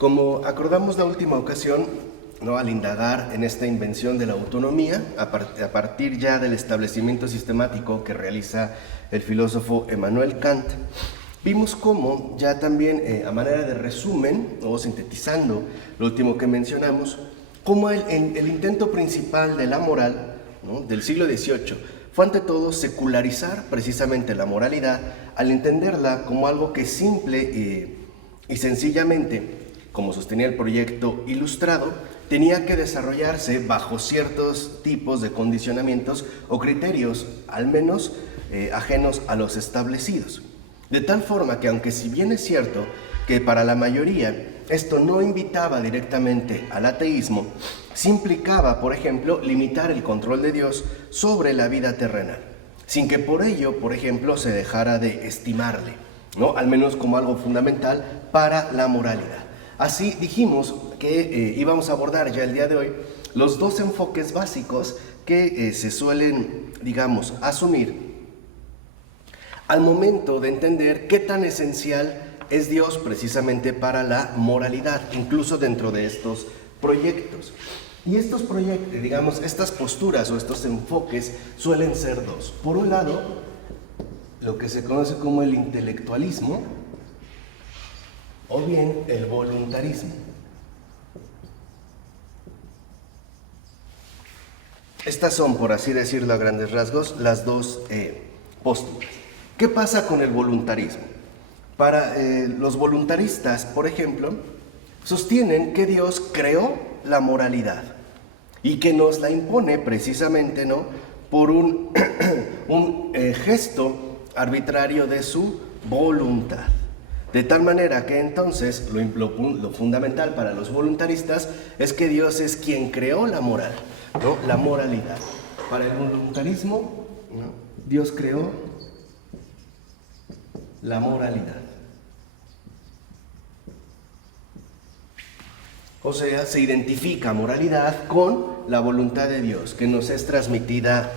Como acordamos la última ocasión, ¿no?, al indagar en esta invención de la autonomía, a partir ya del establecimiento sistemático que realiza el filósofo Emmanuel Kant, vimos cómo ya también a manera de resumen, o sintetizando lo último que mencionamos, cómo el intento principal de la moral, ¿no?, del siglo XVIII fue ante todo secularizar precisamente la moralidad al entenderla como algo que simple y sencillamente, como sostenía el proyecto ilustrado, tenía que desarrollarse bajo ciertos tipos de condicionamientos o criterios, al menos ajenos a los establecidos. De tal forma que, aunque si bien es cierto que para la mayoría esto no invitaba directamente al ateísmo, sí implicaba, por ejemplo, limitar el control de Dios sobre la vida terrenal, sin que por ello, por ejemplo, se dejara de estimarle, ¿no?, al menos como algo fundamental para la moralidad. Así dijimos que íbamos a abordar ya el día de hoy los dos enfoques básicos que se suelen, digamos, asumir al momento de entender qué tan esencial es Dios precisamente para la moralidad, incluso dentro de estos proyectos. Y estos proyectos, digamos, estas posturas o estos enfoques suelen ser dos. Por un lado, lo que se conoce como el intelectualismo, o bien el voluntarismo. Estas son, por así decirlo a grandes rasgos, las dos posturas. ¿Qué pasa con el voluntarismo? Para los voluntaristas, por ejemplo, sostienen que Dios creó la moralidad y que nos la impone precisamente, ¿no?, por un gesto arbitrario de su voluntad. De tal manera que entonces lo fundamental para los voluntaristas es que Dios es quien creó la moral, ¿no?, la moralidad. Para el voluntarismo, ¿no?, Dios creó la moralidad. O sea, se identifica moralidad con la voluntad de Dios, que nos es transmitida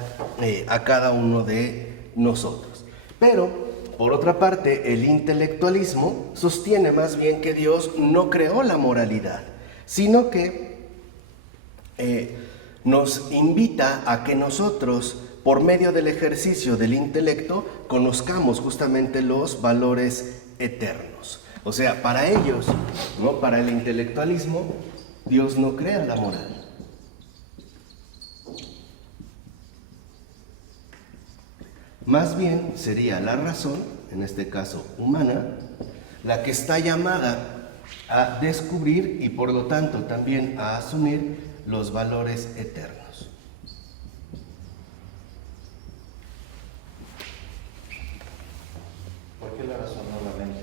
a cada uno de nosotros. Pero, por otra parte, el intelectualismo sostiene más bien que Dios no creó la moralidad, sino que nos invita a que nosotros, por medio del ejercicio del intelecto, conozcamos justamente los valores eternos. O sea, para ellos, ¿no?, para el intelectualismo, Dios no crea la moral. Más bien sería la razón, en este caso humana, la que está llamada a descubrir y por lo tanto también a asumir los valores eternos. ¿Por qué la razón, no la mente?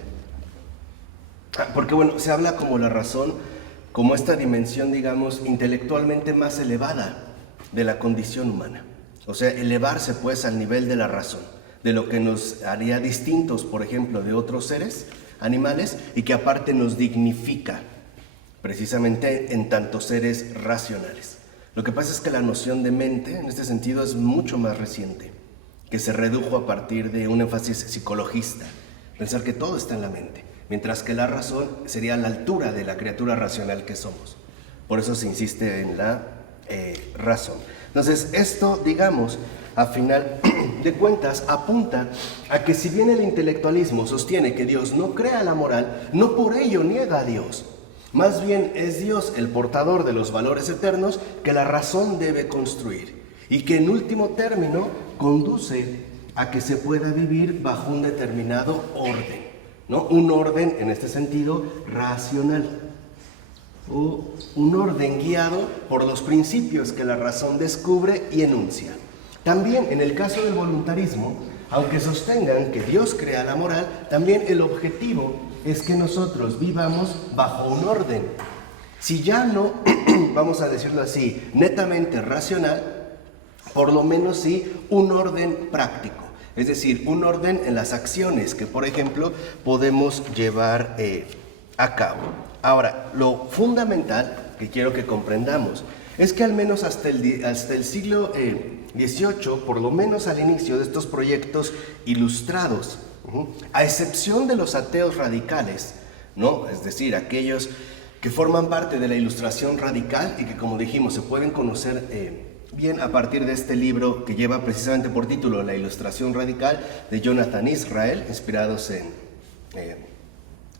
Porque bueno, se habla como la razón, como esta dimensión, digamos, intelectualmente más elevada de la condición humana. O sea, elevarse pues al nivel de la razón, de lo que nos haría distintos, por ejemplo, de otros seres, animales, y que aparte nos dignifica, precisamente en tantos seres racionales. Lo que pasa es que la noción de mente, en este sentido, es mucho más reciente, que se redujo a partir de un énfasis psicologista, pensar que todo está en la mente, mientras que la razón sería a la altura de la criatura racional que somos. Por eso se insiste en la razón. Entonces, esto, digamos, a final de cuentas, apunta a que si bien el intelectualismo sostiene que Dios no crea la moral, no por ello niega a Dios. Más bien es Dios el portador de los valores eternos que la razón debe construir y que en último término conduce a que se pueda vivir bajo un determinado orden, ¿no? Un orden, en este sentido, racional, o un orden guiado por los principios que la razón descubre y enuncia. También en el caso del voluntarismo, aunque sostengan que Dios crea la moral, también el objetivo es que nosotros vivamos bajo un orden. Si ya no, vamos a decirlo así, netamente racional, por lo menos sí un orden práctico. Es decir, un orden en las acciones que, por ejemplo, podemos llevar a cabo. Ahora, lo fundamental que quiero que comprendamos es que al menos hasta el siglo XVIII, por lo menos al inicio de estos proyectos ilustrados, a excepción de los ateos radicales, ¿no?, es decir, aquellos que forman parte de la Ilustración radical y que, como dijimos, se pueden conocer bien a partir de este libro que lleva precisamente por título La Ilustración radical, de Jonathan Israel, inspirados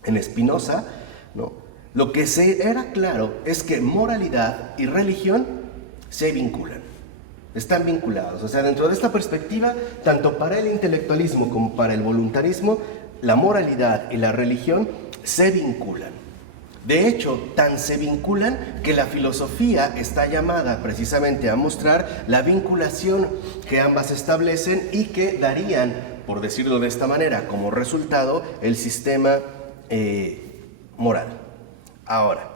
en Spinoza, ¿no? Lo que se era claro es que moralidad y religión se vinculan, están vinculados. O sea, dentro de esta perspectiva, tanto para el intelectualismo como para el voluntarismo, la moralidad y la religión se vinculan. De hecho, tan se vinculan que la filosofía está llamada precisamente a mostrar la vinculación que ambas establecen y que darían, por decirlo de esta manera, como resultado el sistema moral. Ahora,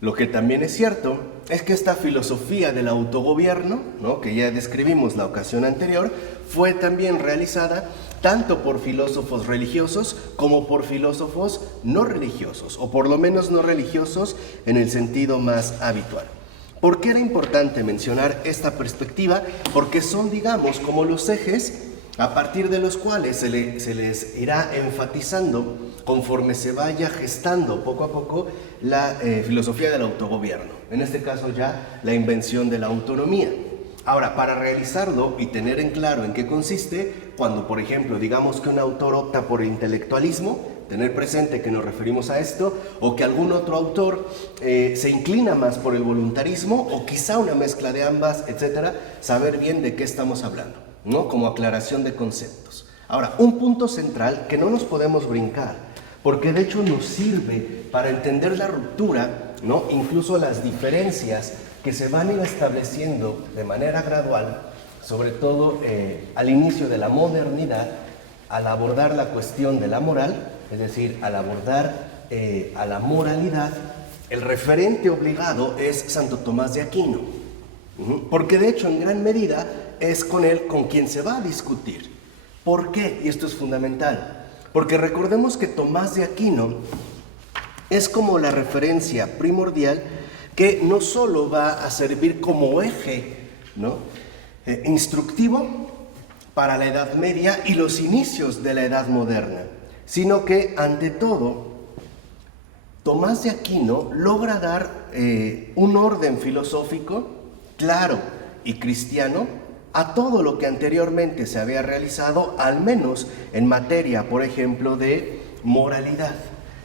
lo que también es cierto es que esta filosofía del autogobierno, ¿no?, que ya describimos la ocasión anterior, fue también realizada tanto por filósofos religiosos como por filósofos no religiosos, o por lo menos no religiosos en el sentido más habitual. ¿Por qué era importante mencionar esta perspectiva? Porque son, digamos, como los ejes a partir de los cuales se les irá enfatizando conforme se vaya gestando poco a poco la filosofía del autogobierno. En este caso ya la invención de la autonomía. Ahora, para realizarlo y tener en claro en qué consiste, cuando por ejemplo digamos que un autor opta por el intelectualismo, tener presente que nos referimos a esto, o que algún otro autor se inclina más por el voluntarismo, o quizá una mezcla de ambas, etcétera, saber bien de qué estamos hablando, ¿no? Como aclaración de conceptos. Ahora, un punto central que no nos podemos brincar, porque de hecho nos sirve para entender la ruptura, ¿no?, incluso las diferencias que se van a ir estableciendo de manera gradual, sobre todo al inicio de la modernidad, al abordar la cuestión de la moral, es decir, al abordar a la moralidad. El referente obligado es Santo Tomás de Aquino, porque de hecho en gran medida es con él con quien se va a discutir. ¿Por qué? Y esto es fundamental, porque recordemos que Tomás de Aquino es como la referencia primordial que no solo va a servir como eje, ¿no?, instructivo para la Edad Media y los inicios de la Edad Moderna, sino que, ante todo, Tomás de Aquino logra dar un orden filosófico claro y cristiano a todo lo que anteriormente se había realizado, al menos en materia, por ejemplo, de moralidad.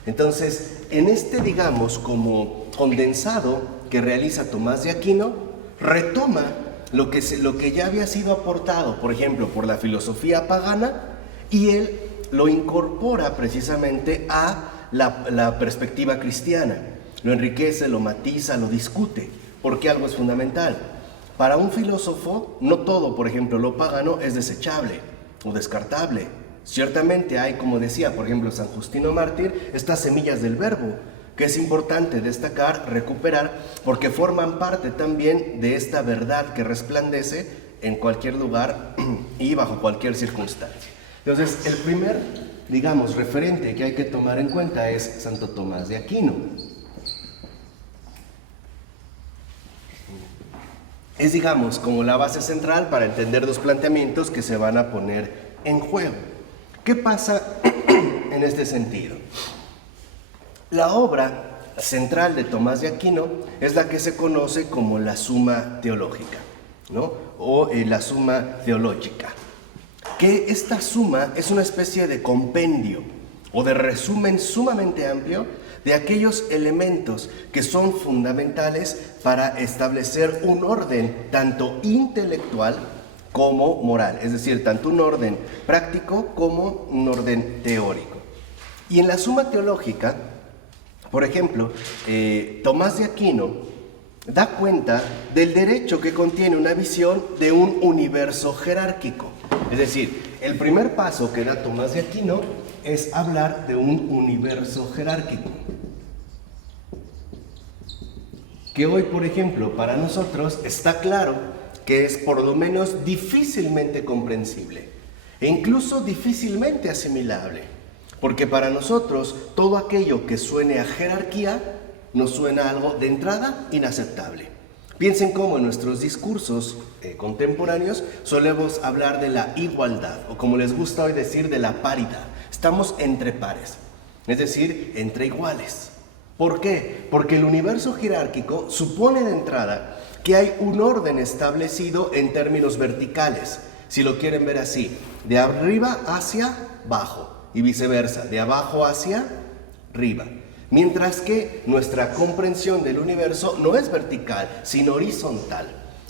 Entonces, en este, digamos, como condensado que realiza Tomás de Aquino, retoma lo que ya había sido aportado, por ejemplo, por la filosofía pagana, y él lo incorpora precisamente a la perspectiva cristiana. Lo enriquece, lo matiza, lo discute, porque algo es fundamental. Para un filósofo, no todo, por ejemplo, lo pagano es desechable o descartable. Ciertamente hay, como decía, por ejemplo, San Justino Mártir, estas semillas del verbo, que es importante destacar, recuperar, porque forman parte también de esta verdad que resplandece en cualquier lugar y bajo cualquier circunstancia. Entonces, el primer, digamos, referente que hay que tomar en cuenta es Santo Tomás de Aquino. Es, digamos, como la base central para entender los planteamientos que se van a poner en juego. ¿Qué pasa en este sentido? La obra central de Tomás de Aquino es la que se conoce como la Suma Teológica, ¿no?, o la Suma Theologica. Que esta suma es una especie de compendio o de resumen sumamente amplio de aquellos elementos que son fundamentales para establecer un orden tanto intelectual como moral, es decir, tanto un orden práctico como un orden teórico. Y en la Suma Teológica, por ejemplo, Tomás de Aquino da cuenta del derecho que contiene una visión de un universo jerárquico. Es decir, el primer paso que da Tomás de Aquino es hablar de un universo jerárquico, que hoy, por ejemplo, para nosotros está claro que es por lo menos difícilmente comprensible e incluso difícilmente asimilable, porque para nosotros todo aquello que suene a jerarquía nos suena a algo de entrada inaceptable. Piensen cómo en nuestros discursos contemporáneos solemos hablar de la igualdad, o como les gusta hoy decir, de la paridad. Estamos entre pares, es decir, entre iguales. ¿Por qué? Porque el universo jerárquico supone de entrada que hay un orden establecido en términos verticales, si lo quieren ver así, de arriba hacia abajo y viceversa, de abajo hacia arriba. Mientras que nuestra comprensión del universo no es vertical, sino horizontal.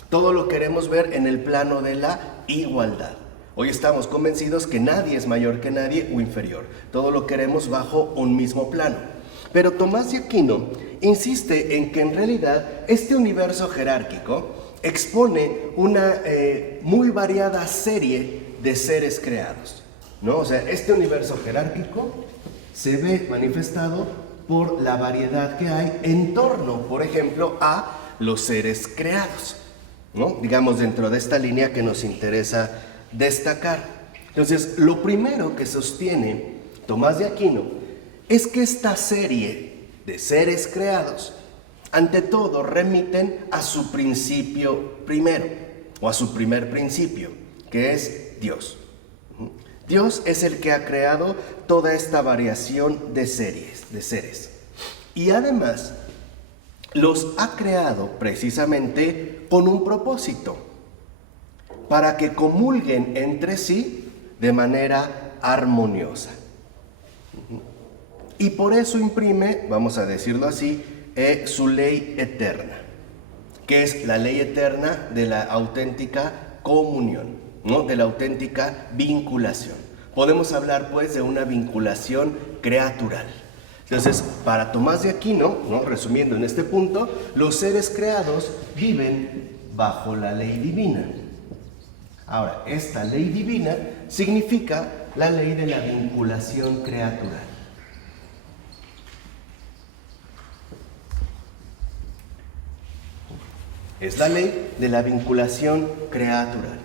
Todo lo queremos ver en el plano de la igualdad. Hoy estamos convencidos que nadie es mayor que nadie o inferior. Todo lo queremos bajo un mismo plano. Pero Tomás de Aquino insiste en que en realidad este universo jerárquico expone una muy variada serie de seres creados, ¿no? O sea, este universo jerárquico se ve manifestado por la variedad que hay en torno, por ejemplo, a los seres creados, ¿no? Digamos, dentro de esta línea que nos interesa destacar. Entonces, lo primero que sostiene Tomás de Aquino es que esta serie de seres creados, ante todo, remiten a su principio primero, o a su primer principio, que es Dios. Dios es el que ha creado toda esta variación de seres. Y además, los ha creado precisamente con un propósito, para que comulguen entre sí de manera armoniosa. Y por eso imprime, vamos a decirlo así, su ley eterna, que es la ley eterna de la auténtica comunión, ¿no? De la auténtica vinculación. Podemos hablar pues de una vinculación creatural. Entonces, para Tomás de Aquino, ¿no? Resumiendo en este punto, los seres creados viven bajo la ley divina. Ahora, esta ley divina significa la ley de la vinculación creatural. Es la ley de la vinculación creatural.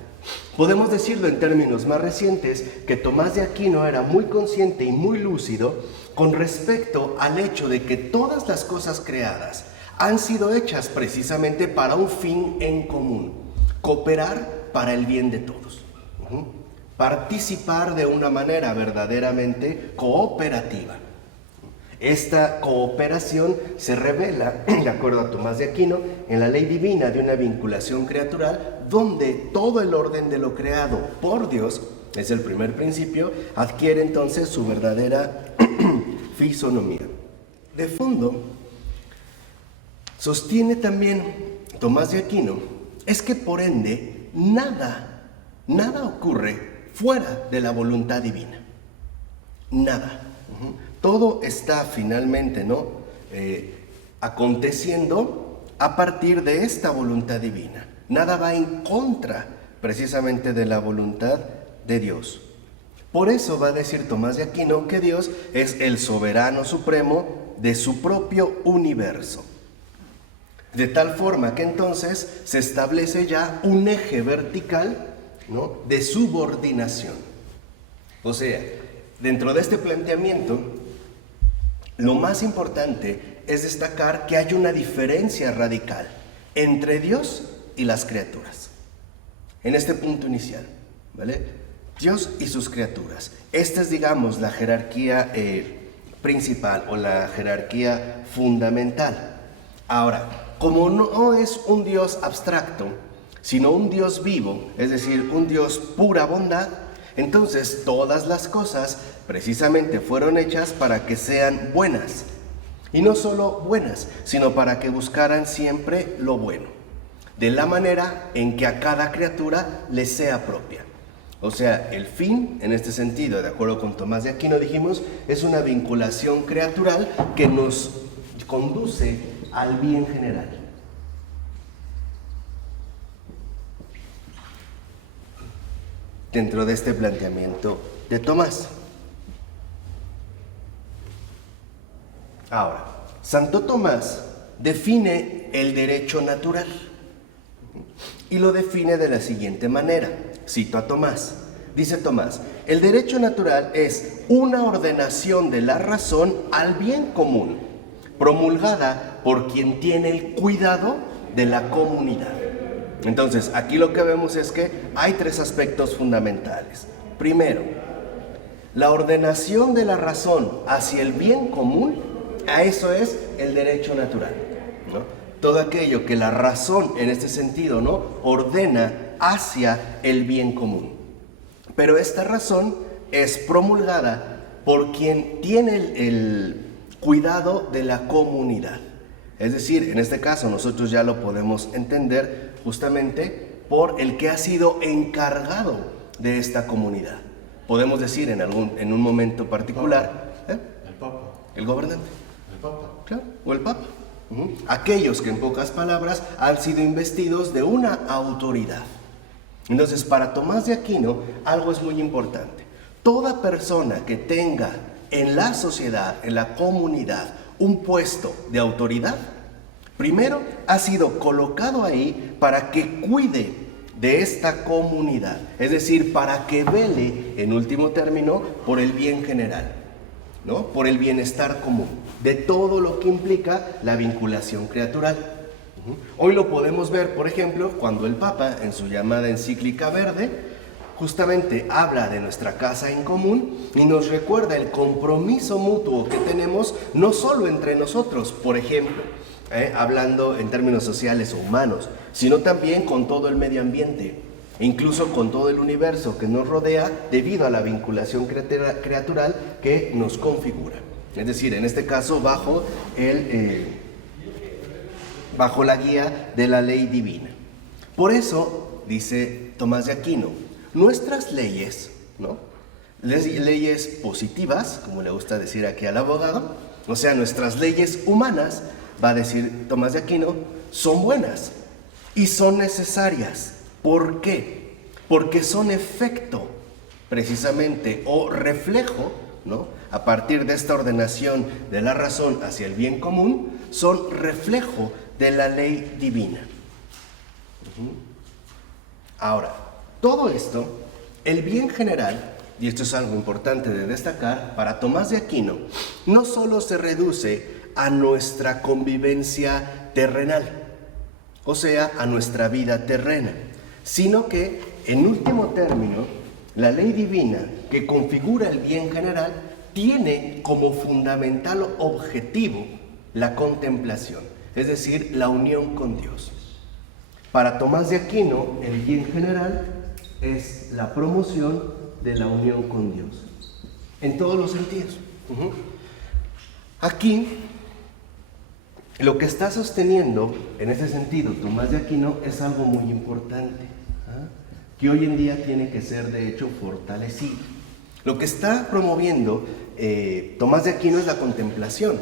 Podemos decirlo en términos más recientes que Tomás de Aquino era muy consciente y muy lúcido con respecto al hecho de que todas las cosas creadas han sido hechas precisamente para un fin en común: cooperar para el bien de todos. Participar de una manera verdaderamente cooperativa. Esta cooperación se revela, de acuerdo a Tomás de Aquino, en la ley divina de una vinculación creatural, donde todo el orden de lo creado por Dios, es el primer principio, adquiere entonces su verdadera fisonomía. De fondo, sostiene también Tomás de Aquino, es que por ende nada ocurre fuera de la voluntad divina. Nada. Todo está finalmente, ¿no? Aconteciendo a partir de esta voluntad divina. Nada va en contra precisamente de la voluntad de Dios. Por eso va a decir Tomás de Aquino que Dios es el soberano supremo de su propio universo. De tal forma que entonces se establece ya un eje vertical, ¿no? De subordinación. O sea, dentro de este planteamiento, lo más importante es destacar que hay una diferencia radical entre Dios y las criaturas. En este punto inicial, ¿vale? Dios y sus criaturas. Esta es, digamos, la jerarquía principal o la jerarquía fundamental. Ahora, como no es un Dios abstracto, sino un Dios vivo, es decir, un Dios pura bondad, entonces todas las cosas precisamente fueron hechas para que sean buenas. Y no solo buenas, sino para que buscaran siempre lo bueno, de la manera en que a cada criatura le sea propia. O sea, el fin, en este sentido, de acuerdo con Tomás de Aquino, dijimos, es una vinculación creatural que nos conduce al bien general. Dentro de este planteamiento de Tomás. Ahora, Santo Tomás define el derecho natural y lo define de la siguiente manera. Cito a Tomás. Dice Tomás: el derecho natural es una ordenación de la razón al bien común, promulgada por quien tiene el cuidado de la comunidad. Entonces, aquí lo que vemos es que hay tres aspectos fundamentales. Primero, la ordenación de la razón hacia el bien común A eso es el derecho natural, ¿no? Todo aquello que la razón, en este sentido, ¿no?, ordena hacia el bien común. Pero esta razón es promulgada por quien tiene el cuidado de la comunidad. Es decir, en este caso nosotros ya lo podemos entender justamente por el que ha sido encargado de esta comunidad. Podemos decir en un momento particular, El Papa. el gobernante, El Papa. claro, o el Papa. Aquellos que en pocas palabras han sido investidos de una autoridad. Entonces, para Tomás de Aquino, algo es muy importante. Toda persona que tenga en la sociedad, en la comunidad, un puesto de autoridad, primero ha sido colocado ahí para que cuide de esta comunidad, es decir, para que vele, en último término, por el bien general, ¿no?, por el bienestar común, de todo lo que implica la vinculación creatural. Hoy lo podemos ver, por ejemplo, cuando el Papa, en su llamada encíclica Verde, justamente habla de nuestra casa en común y nos recuerda el compromiso mutuo que tenemos, no solo entre nosotros, por ejemplo, hablando en términos sociales o humanos, sino también con todo el medio ambiente, incluso con todo el universo que nos rodea debido a la vinculación creatural que nos configura. Es decir, en este caso bajo la guía de la ley divina. Por eso, dice Tomás de Aquino, nuestras leyes, ¿no?, leyes positivas, como le gusta decir aquí al abogado, o sea, nuestras leyes humanas, va a decir Tomás de Aquino, son buenas y son necesarias. ¿Por qué? Porque son efecto, precisamente, o reflejo, ¿no?, a partir de esta ordenación de la razón hacia el bien común, son reflejo de la ley divina. Ahora, todo esto, el bien general, y esto es algo importante de destacar, para Tomás de Aquino, no solo se reduce a nuestra convivencia terrenal, o sea, a nuestra vida terrena, sino que, en último término, la ley divina que configura el bien general tiene como fundamental objetivo la contemplación, es decir, la unión con Dios. Para Tomás de Aquino, el bien general es la promoción de la unión con Dios, en todos los sentidos. Aquí, lo que está sosteniendo, en ese sentido, Tomás de Aquino, es algo muy importante, que hoy en día tiene que ser, de hecho, fortalecido. Lo que está promoviendo Tomás de Aquino es la contemplación.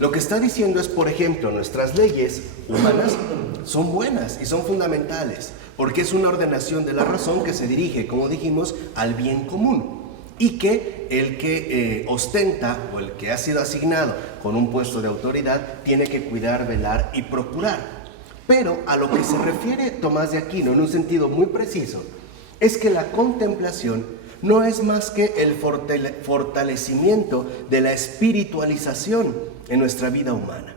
Lo que está diciendo es, por ejemplo, nuestras leyes humanas son buenas y son fundamentales, porque es una ordenación de la razón que se dirige, como dijimos, al bien común, y que el que ostenta o el que ha sido asignado con un puesto de autoridad tiene que cuidar, velar y procurar. Pero a lo que se refiere Tomás de Aquino en un sentido muy preciso es que la contemplación no es más que el fortalecimiento de la espiritualización en nuestra vida humana.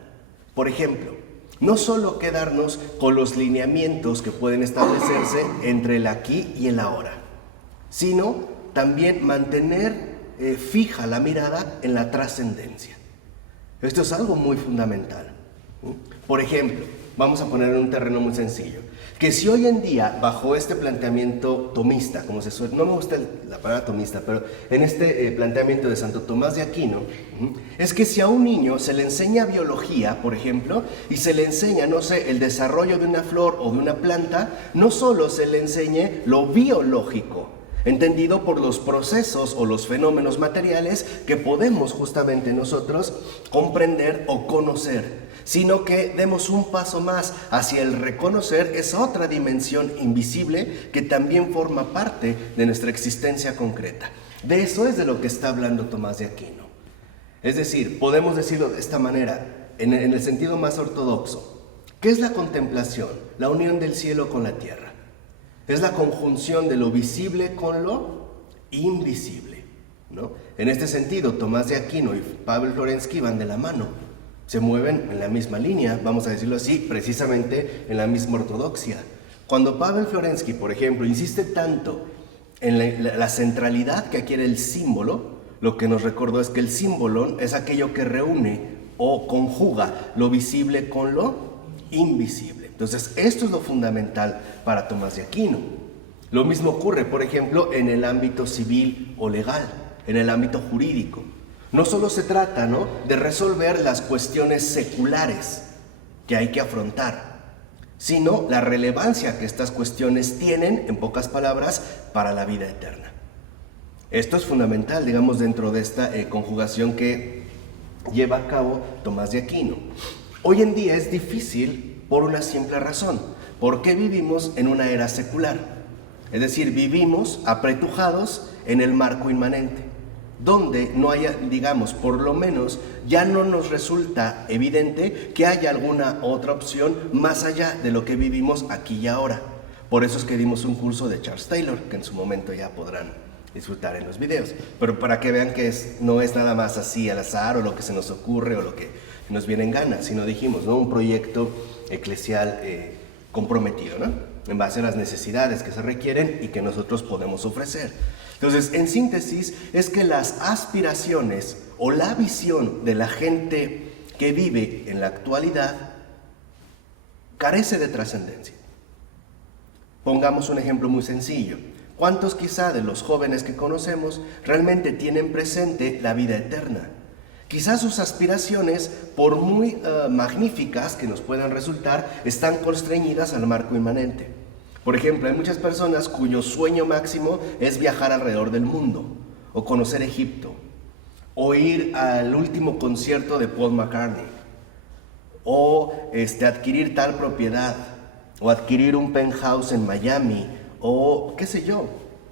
Por ejemplo, no solo quedarnos con los lineamientos que pueden establecerse entre el aquí y el ahora, sino también mantener fija la mirada en la trascendencia. Esto es algo muy fundamental. Por ejemplo, vamos a poner en un terreno muy sencillo, que si hoy en día, bajo este planteamiento tomista, como se suele, no me gusta la palabra tomista, pero en este planteamiento de Santo Tomás de Aquino, es que si a un niño se le enseña biología, por ejemplo, y se le enseña, no sé, el desarrollo de una flor o de una planta, no solo se le enseñe lo biológico, entendido por los procesos o los fenómenos materiales que podemos justamente nosotros comprender o conocer, sino que demos un paso más hacia el reconocer esa otra dimensión invisible que también forma parte de nuestra existencia concreta. De eso es de lo que está hablando Tomás de Aquino. Es decir, podemos decirlo de esta manera, en el sentido más ortodoxo. ¿Qué es la contemplación? La unión del cielo con la tierra. Es la conjunción de lo visible con lo invisible, ¿no? En este sentido, Tomás de Aquino y Pavel Florensky van de la mano. Se mueven en la misma línea, vamos a decirlo así, precisamente en la misma ortodoxia. Cuando Pavel Florensky, por ejemplo, insiste tanto en la centralidad que adquiere el símbolo, lo que nos recordó es que el símbolo es aquello que reúne o conjuga lo visible con lo invisible. Entonces, esto es lo fundamental para Tomás de Aquino. Lo mismo ocurre, por ejemplo, en el ámbito civil o legal, en el ámbito jurídico. No solo se trata, ¿no?, de resolver las cuestiones seculares que hay que afrontar, sino la relevancia que estas cuestiones tienen, en pocas palabras, para la vida eterna. Esto es fundamental, digamos, dentro de esta conjugación que lleva a cabo Tomás de Aquino. Hoy en día es difícil por una simple razón, porque vivimos en una era secular. Es decir, vivimos apretujados en el marco inmanente, donde no haya, digamos, por lo menos ya no nos resulta evidente que haya alguna otra opción más allá de lo que vivimos aquí y ahora. Por eso es que dimos un curso de Charles Taylor, que en su momento ya podrán disfrutar en los videos, pero para que vean que no es nada más así al azar o lo que se nos ocurre o lo que nos viene en gana, sino dijimos, ¿no?, un proyecto eclesial comprometido, ¿no?, en base a las necesidades que se requieren y que nosotros podemos ofrecer. Entonces, en síntesis, es que las aspiraciones o la visión de la gente que vive en la actualidad carece de trascendencia. Pongamos un ejemplo muy sencillo. ¿Cuántos quizá de los jóvenes que conocemos realmente tienen presente la vida eterna? Quizás sus aspiraciones, por muy magníficas que nos puedan resultar, están constreñidas al marco inmanente. Por ejemplo, hay muchas personas cuyo sueño máximo es viajar alrededor del mundo, o conocer Egipto, o ir al último concierto de Paul McCartney, o adquirir tal propiedad, o adquirir un penthouse en Miami, o qué sé yo,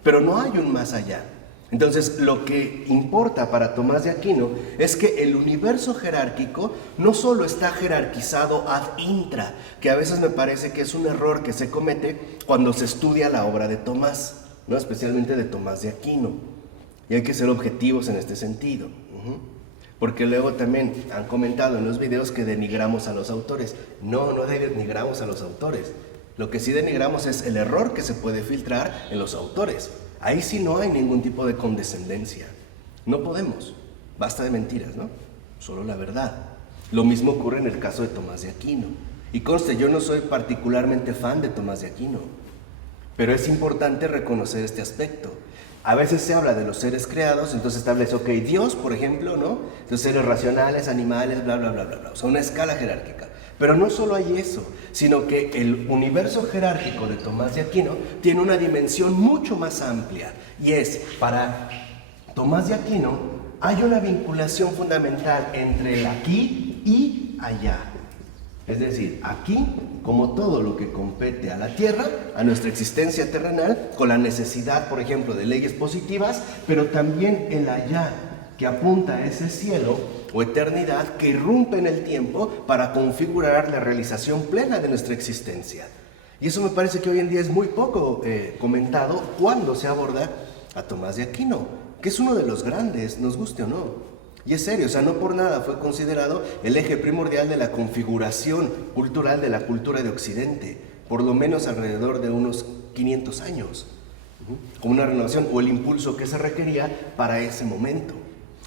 pero no hay un más allá. Entonces, lo que importa para Tomás de Aquino es que el universo jerárquico no solo está jerarquizado ad intra, que a veces me parece que es un error que se comete cuando se estudia la obra de Tomás, ¿no?, especialmente de Tomás de Aquino, y hay que ser objetivos en este sentido. Porque luego también han comentado en los videos que denigramos a los autores. No denigramos a los autores. Lo que sí denigramos es el error que se puede filtrar en los autores. Ahí sí no hay ningún tipo de condescendencia. No podemos. Basta de mentiras, ¿no? Solo la verdad. Lo mismo ocurre en el caso de Tomás de Aquino. Y conste, yo no soy particularmente fan de Tomás de Aquino, pero es importante reconocer este aspecto. A veces se habla de los seres creados, entonces establece, ok, Dios, por ejemplo, ¿no? Los seres racionales, animales, bla, bla, bla, bla, bla. O sea, una escala jerárquica. Pero no solo hay eso, sino que el universo jerárquico de Tomás de Aquino tiene una dimensión mucho más amplia. Y es, para Tomás de Aquino, hay una vinculación fundamental entre el aquí y allá. Es decir, aquí, como todo lo que compete a la tierra, a nuestra existencia terrenal, con la necesidad, por ejemplo, de leyes positivas, pero también el allá, que apunta a ese cielo o eternidad que irrumpe en el tiempo para configurar la realización plena de nuestra existencia. Y eso me parece que hoy en día es muy poco comentado cuando se aborda a Tomás de Aquino, que es uno de los grandes, nos guste o no. Y es serio, o sea, no por nada fue considerado el eje primordial de la configuración cultural de la cultura de Occidente, por lo menos alrededor de unos 500 años, como una renovación o el impulso que se requería para ese momento.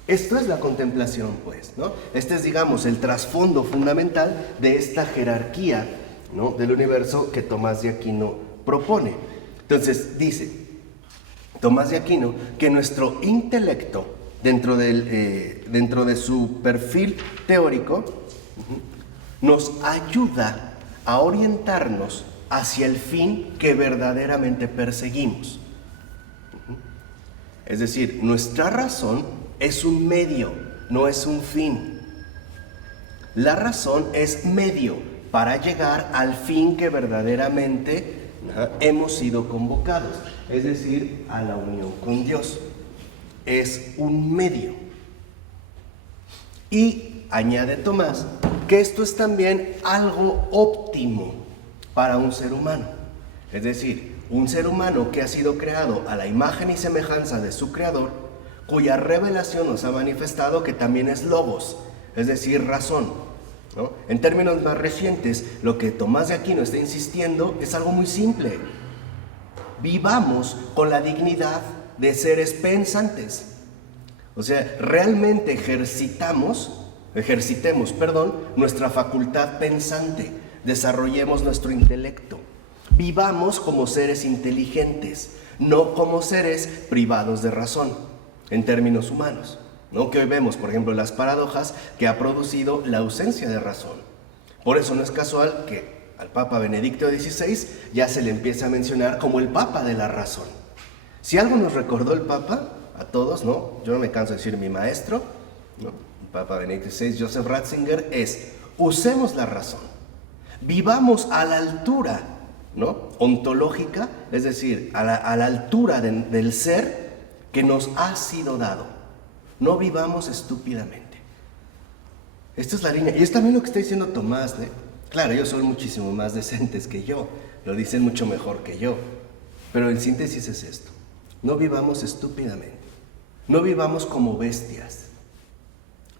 Esto es la contemplación, pues, ¿no? Este es, digamos, el trasfondo fundamental de esta jerarquía, ¿no?, del universo que Tomás de Aquino propone. Entonces, dice Tomás de Aquino que nuestro intelecto, dentro de su perfil teórico, nos ayuda a orientarnos hacia el fin que verdaderamente perseguimos. Es decir, nuestra razón es un medio, no es un fin. La razón es medio para llegar al fin que verdaderamente hemos sido convocados, es decir, a la unión con Dios. Es un medio. Y añade Tomás que esto es también algo óptimo para un ser humano. Es decir, un ser humano que ha sido creado a la imagen y semejanza de su creador, cuya revelación nos ha manifestado que también es logos, es decir, razón, ¿no? En términos más recientes, lo que Tomás de Aquino está insistiendo es algo muy simple. Vivamos con la dignidad de seres pensantes. O sea, realmente ejercitamos ejercitemos, nuestra facultad pensante, desarrollemos nuestro intelecto, vivamos como seres inteligentes, no como seres privados de razón, en términos humanos, ¿no? Que hoy vemos, por ejemplo, las paradojas que ha producido la ausencia de razón. Por eso no es casual que al Papa Benedicto XVI ya se le empieza a mencionar como el Papa de la razón. Si algo nos recordó el Papa, a todos, ¿no? Yo no me canso de decir mi maestro, ¿no? El Papa Benedicto XVI, Joseph Ratzinger, es: usemos la razón, vivamos a la altura, ¿no? Ontológica, es decir, a la altura del ser que nos ha sido dado. No vivamos estúpidamente. Esta es la línea, y es también lo que está diciendo Tomás, ¿eh? Claro, ellos son muchísimo más decentes que yo, lo dicen mucho mejor que yo, pero en síntesis es esto: no vivamos estúpidamente, no vivamos como bestias,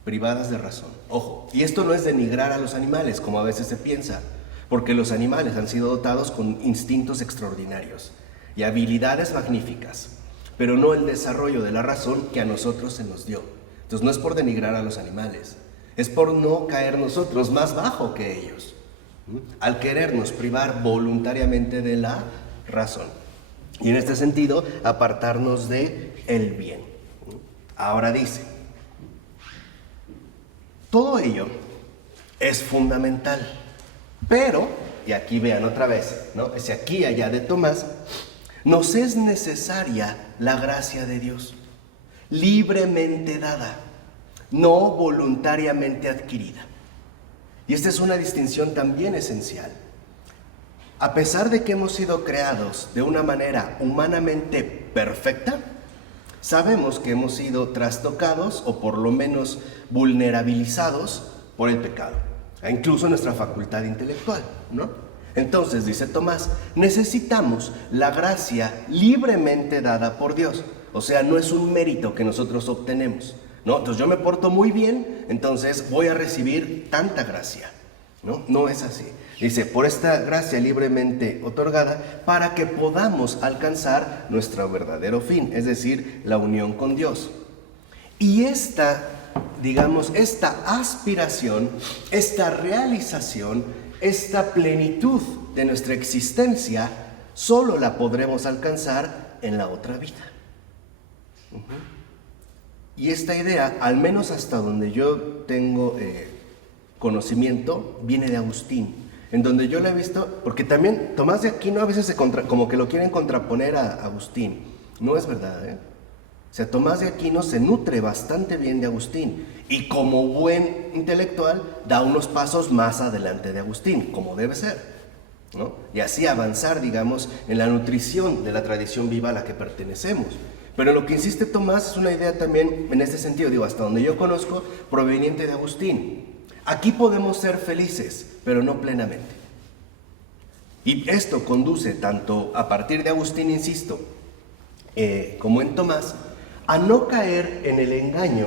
privadas de razón. Ojo, y esto no es denigrar a los animales, como a veces se piensa, porque los animales han sido dotados con instintos extraordinarios y habilidades magníficas, pero no el desarrollo de la razón que a nosotros se nos dio. Entonces no es por denigrar a los animales, es por no caer nosotros más bajo que ellos, al querernos privar voluntariamente de la razón. Y en este sentido, apartarnos de el bien. Ahora dice, todo ello es fundamental, pero, y aquí vean otra vez, ¿no? Ese aquí y allá de Tomás, nos es necesaria la gracia de Dios, libremente dada, no voluntariamente adquirida. Y esta es una distinción también esencial. A pesar de que hemos sido creados de una manera humanamente perfecta, sabemos que hemos sido trastocados o por lo menos vulnerabilizados por el pecado, e incluso nuestra facultad intelectual, ¿no? Entonces, dice Tomás, necesitamos la gracia libremente dada por Dios. O sea, no es un mérito que nosotros obtenemos, ¿no? Entonces yo me porto muy bien, entonces voy a recibir tanta gracia, ¿no? No es así. Dice, por esta gracia libremente otorgada, para que podamos alcanzar nuestro verdadero fin, es decir, la unión con Dios. Y esta aspiración, esta realización, esta plenitud de nuestra existencia, solo la podremos alcanzar en la otra vida. Y esta idea, al menos hasta donde yo tengo conocimiento, viene de Agustín, en donde yo la he visto, porque también Tomás de Aquino a veces como que lo quieren contraponer a Agustín. No es verdad, ¿eh? O sea, Tomás de Aquino se nutre bastante bien de Agustín y como buen intelectual da unos pasos más adelante de Agustín, como debe ser, ¿no? Y así avanzar, digamos, en la nutrición de la tradición viva a la que pertenecemos. Pero lo que insiste Tomás es una idea también en este sentido, hasta donde yo conozco, proveniente de Agustín. Aquí podemos ser felices, pero no plenamente. Y esto conduce tanto a partir de Agustín, insisto, como en Tomás, a no caer en el engaño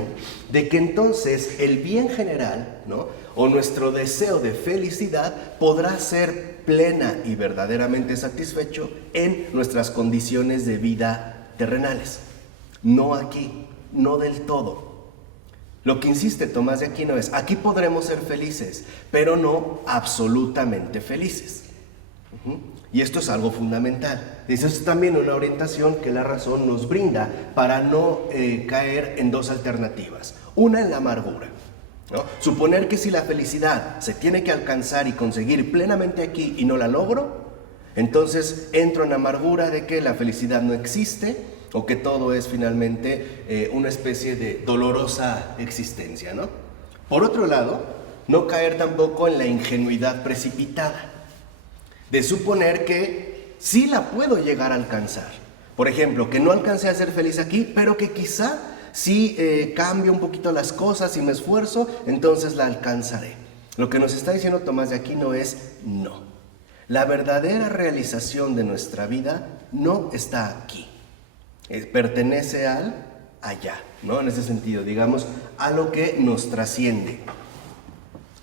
de que entonces el bien general, ¿no?, o nuestro deseo de felicidad podrá ser plena y verdaderamente satisfecho en nuestras condiciones de vida terrenales. No aquí, no del todo. Lo que insiste Tomás de Aquino es, aquí podremos ser felices, pero no absolutamente felices. Y esto es algo fundamental. Dice, es también una orientación que la razón nos brinda para no caer en dos alternativas. Una, en la amargura, ¿no? Suponer que si la felicidad se tiene que alcanzar y conseguir plenamente aquí y no la logro, entonces entro en amargura de que la felicidad no existe o que todo es finalmente una especie de dolorosa existencia, ¿no? Por otro lado, no caer tampoco en la ingenuidad precipitada de suponer que sí la puedo llegar a alcanzar. Por ejemplo, que no alcancé a ser feliz aquí, pero que quizá si cambio un poquito las cosas y me esfuerzo, entonces la alcanzaré. Lo que nos está diciendo Tomás de Aquino es no. La verdadera realización de nuestra vida no está aquí. Pertenece al allá, ¿no? En ese sentido, digamos, a lo que nos trasciende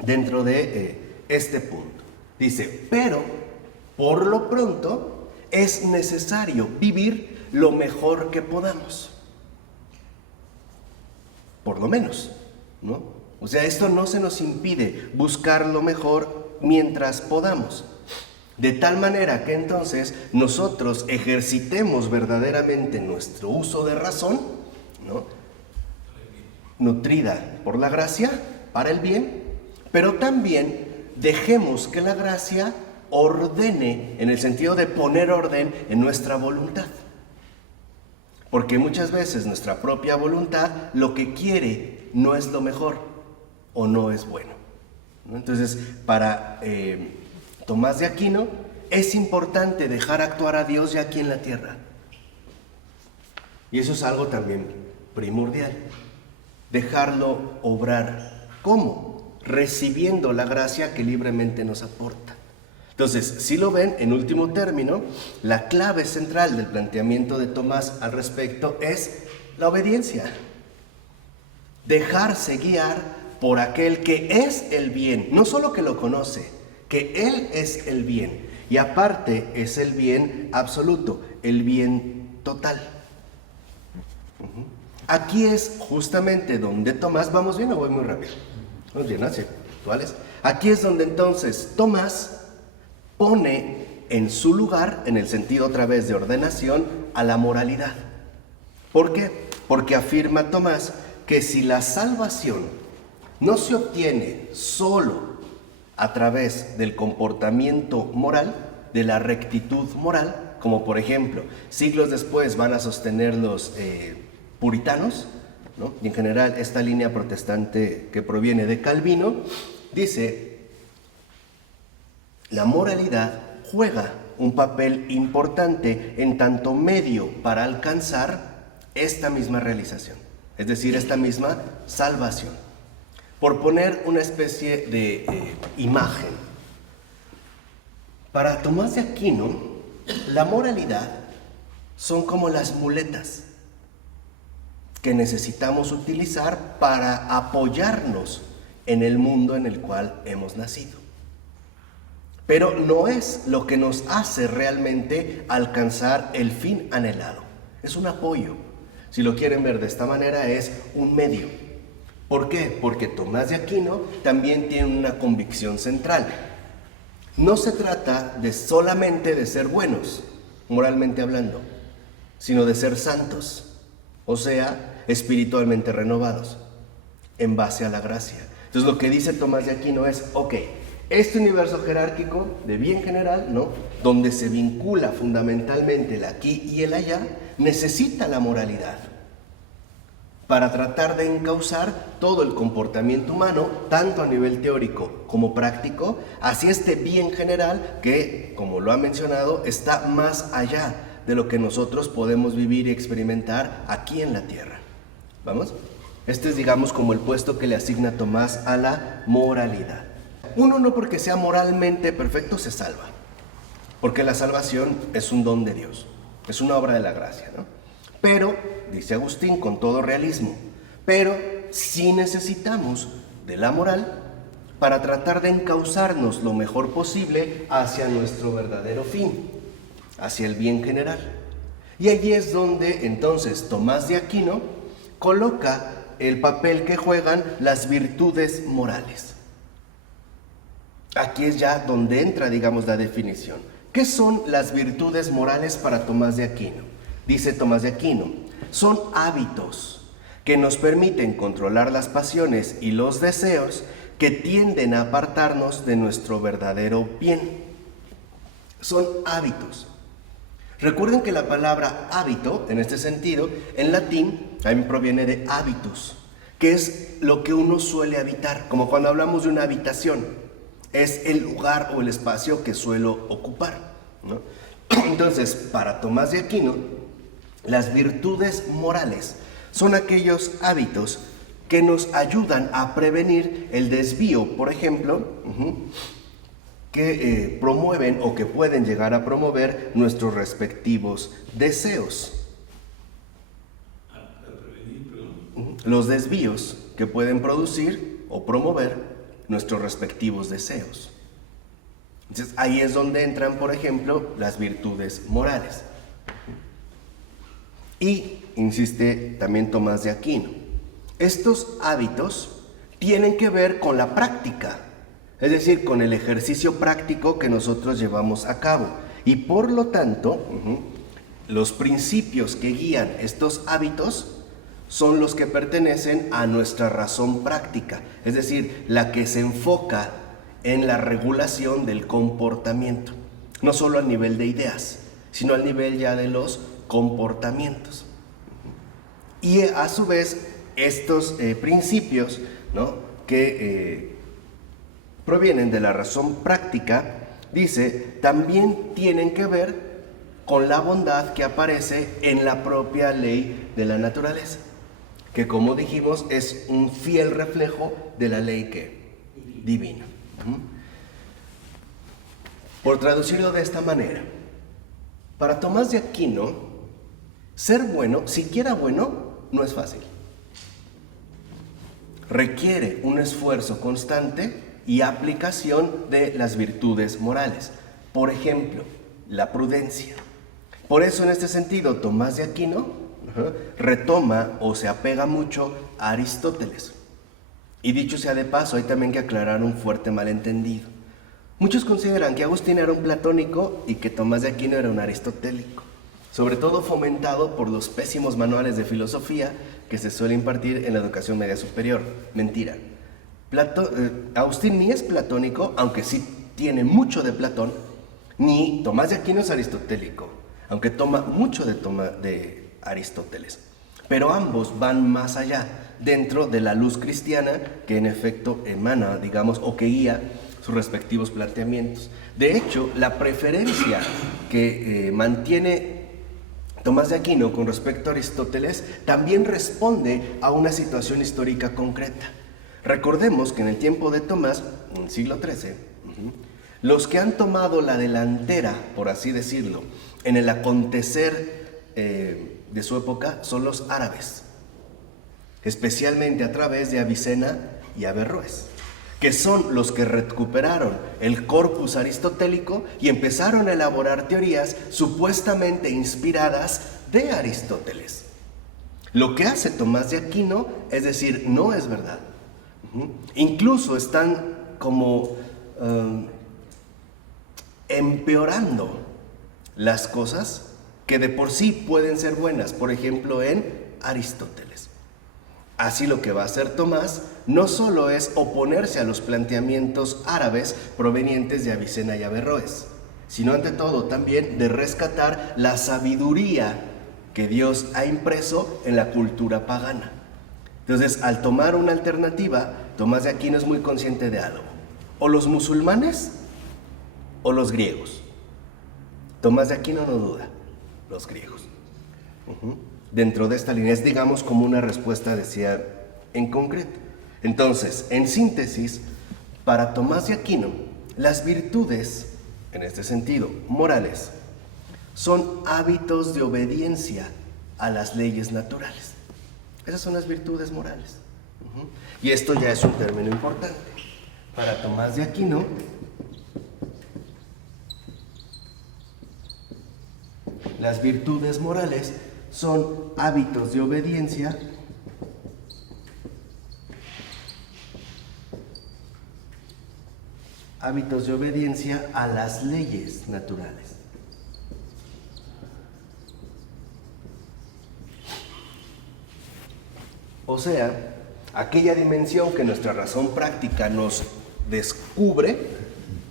dentro de este punto. Dice, pero por lo pronto es necesario vivir lo mejor que podamos. Por lo menos, ¿no? O sea, esto no se nos impide buscar lo mejor mientras podamos. De tal manera que entonces nosotros ejercitemos verdaderamente nuestro uso de razón, ¿no?, nutrida por la gracia, para el bien, pero también dejemos que la gracia ordene, en el sentido de poner orden en nuestra voluntad. Porque muchas veces nuestra propia voluntad lo que quiere no es lo mejor o no es bueno, ¿no? Entonces, para Tomás de Aquino es importante dejar actuar a Dios ya aquí en la tierra. Y eso es algo también primordial. Dejarlo obrar. ¿Cómo? Recibiendo la gracia que libremente nos aporta. Entonces, si lo ven, en último término, la clave central del planteamiento de Tomás al respecto es la obediencia. Dejarse guiar por aquel que es el bien, no solo que lo conoce, que Él es el bien, y aparte es el bien absoluto, el bien total. Aquí es justamente donde Tomás, ¿vamos bien o voy muy rápido? Vamos bien, así, ¿actuales? Aquí es donde entonces Tomás pone en su lugar, en el sentido otra vez de ordenación, a la moralidad. ¿Por qué? Porque afirma Tomás que si la salvación no se obtiene solo a través del comportamiento moral, de la rectitud moral, como por ejemplo, siglos después van a sostener los puritanos, ¿no?, y en general esta línea protestante que proviene de Calvino, dice: la moralidad juega un papel importante en tanto medio para alcanzar esta misma realización, es decir, esta misma salvación. Por poner una especie de imagen, para Tomás de Aquino, la moralidad son como las muletas que necesitamos utilizar para apoyarnos en el mundo en el cual hemos nacido. Pero no es lo que nos hace realmente alcanzar el fin anhelado. Es un apoyo. Si lo quieren ver de esta manera, es un medio. ¿Por qué? Porque Tomás de Aquino también tiene una convicción central. No se trata de solamente de ser buenos, moralmente hablando, sino de ser santos, o sea, espiritualmente renovados, en base a la gracia. Entonces lo que dice Tomás de Aquino es, ok, este universo jerárquico de bien general, ¿no?, donde se vincula fundamentalmente el aquí y el allá, necesita la moralidad para tratar de encauzar todo el comportamiento humano, tanto a nivel teórico como práctico, hacia este bien general que, como lo ha mencionado, está más allá de lo que nosotros podemos vivir y experimentar aquí en la tierra. ¿Vamos? Este es, digamos, como el puesto que le asigna Tomás a la moralidad. Uno, no porque sea moralmente perfecto se salva, porque la salvación es un don de Dios, es una obra de la gracia, ¿no? Pero, dice Agustín con todo realismo, pero sí necesitamos de la moral para tratar de encauzarnos lo mejor posible hacia nuestro verdadero fin, hacia el bien general. Y allí es donde entonces Tomás de Aquino coloca el papel que juegan las virtudes morales. Aquí es ya donde entra, digamos, la definición. ¿Qué son las virtudes morales para Tomás de Aquino? Dice Tomás de Aquino, son hábitos que nos permiten controlar las pasiones y los deseos que tienden a apartarnos de nuestro verdadero bien. Son hábitos. Recuerden que la palabra hábito, en este sentido, en latín, también proviene de habitus, que es lo que uno suele habitar, como cuando hablamos de una habitación, es el lugar o el espacio que suelo ocupar, ¿no? Entonces, para Tomás de Aquino, las virtudes morales son aquellos hábitos que nos ayudan a prevenir el desvío, por ejemplo, que promueven o que pueden llegar a promover nuestros respectivos deseos. Los desvíos que pueden producir o promover nuestros respectivos deseos. Entonces, ahí es donde entran, por ejemplo, las virtudes morales. Y, insiste también Tomás de Aquino, estos hábitos tienen que ver con la práctica, es decir, con el ejercicio práctico que nosotros llevamos a cabo. Y por lo tanto, los principios que guían estos hábitos son los que pertenecen a nuestra razón práctica, es decir, la que se enfoca en la regulación del comportamiento, no solo al nivel de ideas, sino al nivel ya de los comportamientos. Y a su vez, estos principios, ¿no?, que provienen de la razón práctica, dice, también tienen que ver con la bondad que aparece en la propia ley de la naturaleza, que como dijimos es un fiel reflejo de la ley divina. Por traducirlo de esta manera, para Tomás de Aquino, ser bueno, siquiera bueno, no es fácil. Requiere un esfuerzo constante y aplicación de las virtudes morales. Por ejemplo, la prudencia. Por eso, en este sentido, Tomás de Aquino retoma o se apega mucho a Aristóteles. Y dicho sea de paso, hay también que aclarar un fuerte malentendido. Muchos consideran que Agustín era un platónico y que Tomás de Aquino era un aristotélico, sobre todo fomentado por los pésimos manuales de filosofía que se suele impartir en la educación media superior. Mentira. Agustín ni es platónico, aunque sí tiene mucho de Platón, ni Tomás de Aquino es aristotélico, aunque toma mucho de Aristóteles. Pero ambos van más allá, dentro de la luz cristiana que en efecto emana, digamos, o que guía sus respectivos planteamientos. De hecho, la preferencia que mantiene Tomás de Aquino con respecto a Aristóteles también responde a una situación histórica concreta. Recordemos que en el tiempo de Tomás, en el siglo XIII, los que han tomado la delantera, por así decirlo, en el acontecer de su época son los árabes, especialmente a través de Avicena y Averroes, que son los que recuperaron el corpus aristotélico y empezaron a elaborar teorías supuestamente inspiradas de Aristóteles. Lo que hace Tomás de Aquino es decir, no es verdad. Incluso están como empeorando las cosas que de por sí pueden ser buenas, por ejemplo en Aristóteles. Así lo que va a hacer Tomás no solo es oponerse a los planteamientos árabes provenientes de Avicena y Averroes, sino ante todo también de rescatar la sabiduría que Dios ha impreso en la cultura pagana. Entonces, al tomar una alternativa, Tomás de Aquino es muy consciente de algo: o los musulmanes o los griegos. Tomás de Aquino no duda, los griegos. Dentro de esta línea es, digamos, como una respuesta, decía, en concreto. Entonces, en síntesis, para Tomás de Aquino, las virtudes, en este sentido, morales, son hábitos de obediencia a las leyes naturales. Esas son las virtudes morales. Y esto ya es un término importante. Para Tomás de Aquino, las virtudes morales son hábitos de obediencia a las leyes naturales. O sea, aquella dimensión que nuestra razón práctica nos descubre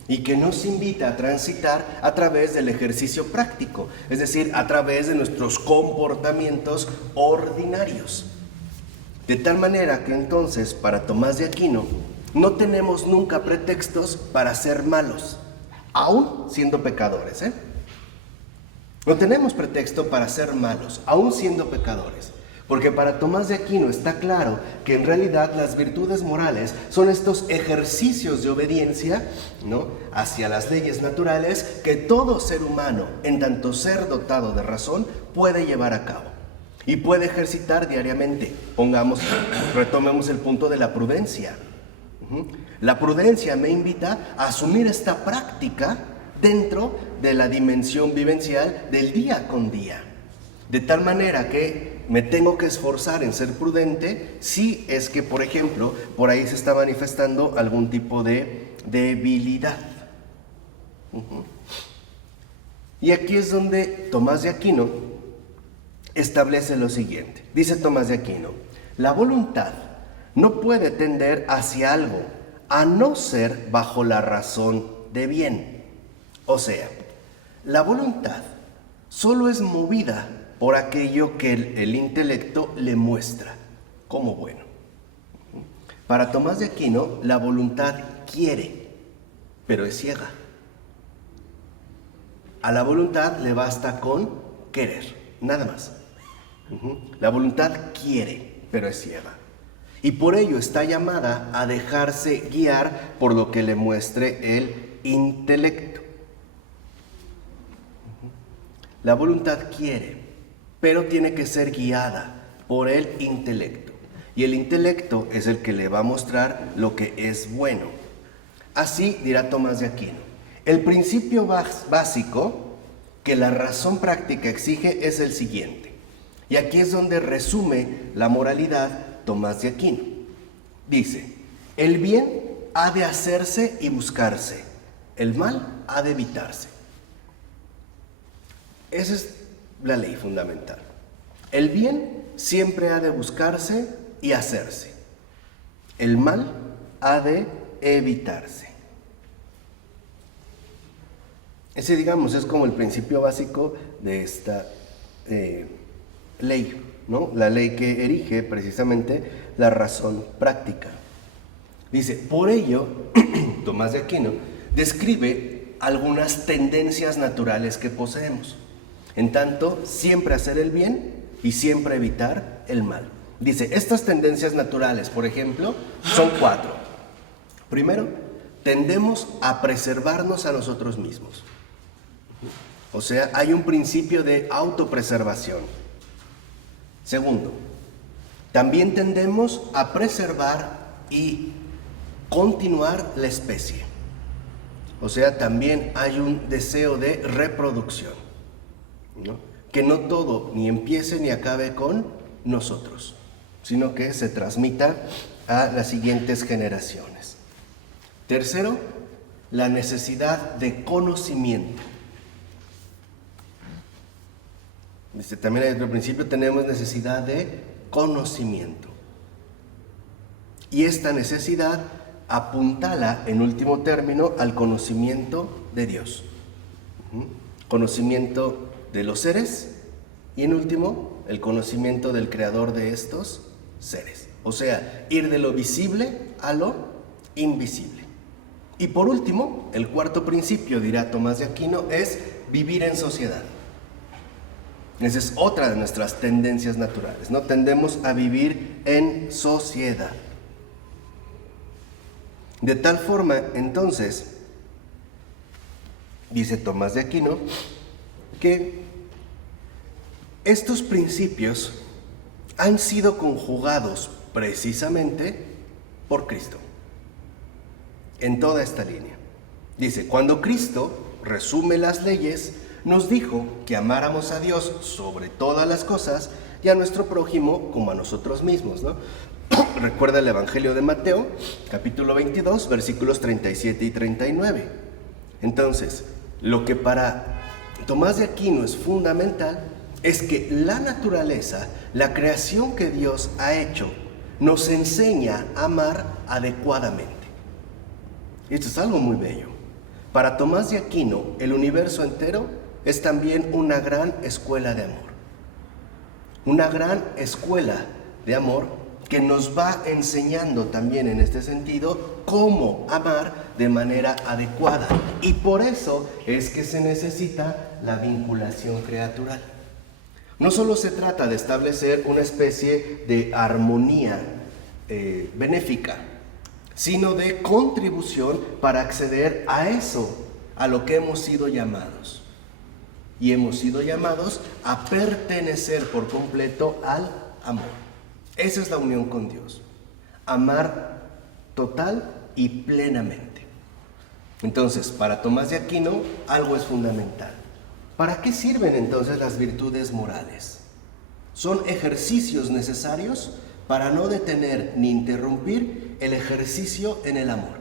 y que nos invita a transitar a través del ejercicio práctico, es decir, a través de nuestros comportamientos ordinarios. De tal manera que entonces, para Tomás de Aquino, no tenemos nunca pretextos para ser malos, aún siendo pecadores, No tenemos pretexto para ser malos, aún siendo pecadores. Porque para Tomás de Aquino está claro que en realidad las virtudes morales son estos ejercicios de obediencia, ¿no?, hacia las leyes naturales que todo ser humano, en tanto ser dotado de razón, puede llevar a cabo y puede ejercitar diariamente. Retomemos el punto de la prudencia. La prudencia me invita a asumir esta práctica dentro de la dimensión vivencial del día con día. De tal manera que me tengo que esforzar en ser prudente si es que, por ejemplo, por ahí se está manifestando algún tipo de debilidad. Y aquí es donde Tomás de Aquino establece lo siguiente. Dice Tomás de Aquino: la voluntad no puede tender hacia algo a no ser bajo la razón de bien. O sea, la voluntad solo es movida por aquello que el intelecto le muestra como bueno. Para Tomás de Aquino, la voluntad quiere, pero es ciega. A la voluntad le basta con querer, nada más. La voluntad quiere, pero es ciega. Y por ello está llamada a dejarse guiar por lo que le muestre el intelecto. La voluntad quiere, pero tiene que ser guiada por el intelecto. Y el intelecto es el que le va a mostrar lo que es bueno. Así dirá Tomás de Aquino: el principio básico que la razón práctica exige es el siguiente. Y aquí es donde resume la moralidad Tomás de Aquino. Dice: el bien ha de hacerse y buscarse, el mal ha de evitarse. Esa es la ley fundamental. El bien siempre ha de buscarse y hacerse. El mal ha de evitarse. Ese, digamos, es como el principio básico de esta ley, ¿no? La ley que erige precisamente la razón práctica. Dice: por ello, Tomás de Aquino describe algunas tendencias naturales que poseemos. En tanto, siempre hacer el bien y siempre evitar el mal. Dice, estas tendencias naturales, por ejemplo, son 4. Primero, tendemos a preservarnos a nosotros mismos. O sea, hay un principio de autopreservación. Segundo, también tendemos a preservar y continuar la especie. O sea, también hay un deseo de reproducción, ¿no? Que no todo ni empiece ni acabe con nosotros, sino que se transmita a las siguientes generaciones. Tercero, la necesidad de conocimiento. También en otro principio tenemos necesidad de conocimiento. Y esta necesidad apuntala, en último término, al conocimiento de Dios. Conocimiento de los seres y, en último, el conocimiento del creador de estos seres. O sea, ir de lo visible a lo invisible. Y por último, el cuarto principio, dirá Tomás de Aquino, es vivir en sociedad. Esa es otra de nuestras tendencias naturales, ¿no? Tendemos a vivir en sociedad. De tal forma, entonces, dice Tomás de Aquino, que estos principios han sido conjugados precisamente por Cristo, en toda esta línea. Dice, cuando Cristo resume las leyes, nos dijo que amáramos a Dios sobre todas las cosas y a nuestro prójimo como a nosotros mismos, ¿no? Recuerda el Evangelio de Mateo, capítulo 22, versículos 37 y 39. Entonces, lo que para Tomás de Aquino es fundamental es que la naturaleza, la creación que Dios ha hecho, nos enseña a amar adecuadamente. Y esto es algo muy bello. Para Tomás de Aquino, el universo entero es también una gran escuela de amor. Una gran escuela de amor que nos va enseñando también en este sentido cómo amar de manera adecuada. Y por eso es que se necesita la vinculación creatural. No solo se trata de establecer una especie de armonía benéfica, sino de contribución para acceder a eso, a lo que hemos sido llamados. Y hemos sido llamados a pertenecer por completo al amor. Esa es la unión con Dios. Amar total y plenamente. Entonces, para Tomás de Aquino, algo es fundamental. ¿Para qué sirven entonces las virtudes morales? Son ejercicios necesarios para no detener ni interrumpir el ejercicio en el amor.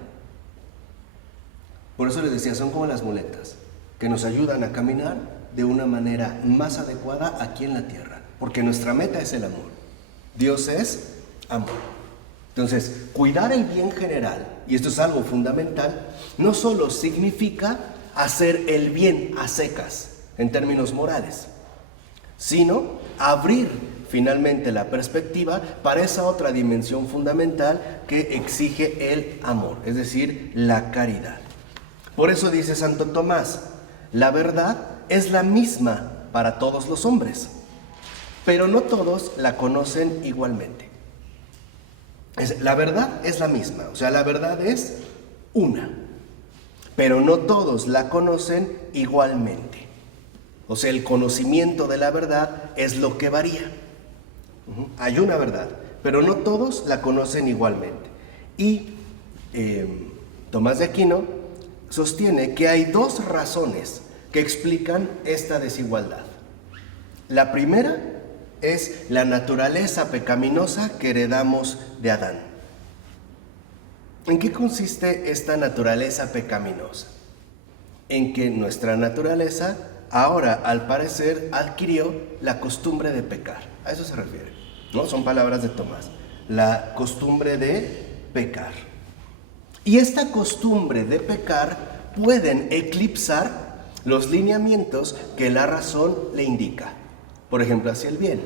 Por eso les decía, son como las muletas, que nos ayudan a caminar de una manera más adecuada aquí en la tierra, porque nuestra meta es el amor. Dios es amor. Entonces, cuidar el bien general, y esto es algo fundamental, no solo significa hacer el bien a secas, en términos morales, sino abrir finalmente la perspectiva para esa otra dimensión fundamental que exige el amor, es decir, la caridad. Por eso dice Santo Tomás, la verdad es la misma para todos los hombres, pero no todos la conocen igualmente. La verdad es la misma, o sea, la verdad es una, pero no todos la conocen igualmente. O sea, el conocimiento de la verdad es lo que varía. Hay una verdad, pero no todos la conocen igualmente. Y Tomás de Aquino sostiene que hay dos razones que explican esta desigualdad. La primera es la naturaleza pecaminosa que heredamos de Adán. ¿En qué consiste esta naturaleza pecaminosa? En que nuestra naturaleza ahora, al parecer, adquirió la costumbre de pecar. A eso se refiere, ¿no? Son palabras de Tomás. La costumbre de pecar. Y esta costumbre de pecar pueden eclipsar los lineamientos que la razón le indica. Por ejemplo, hacia el bien.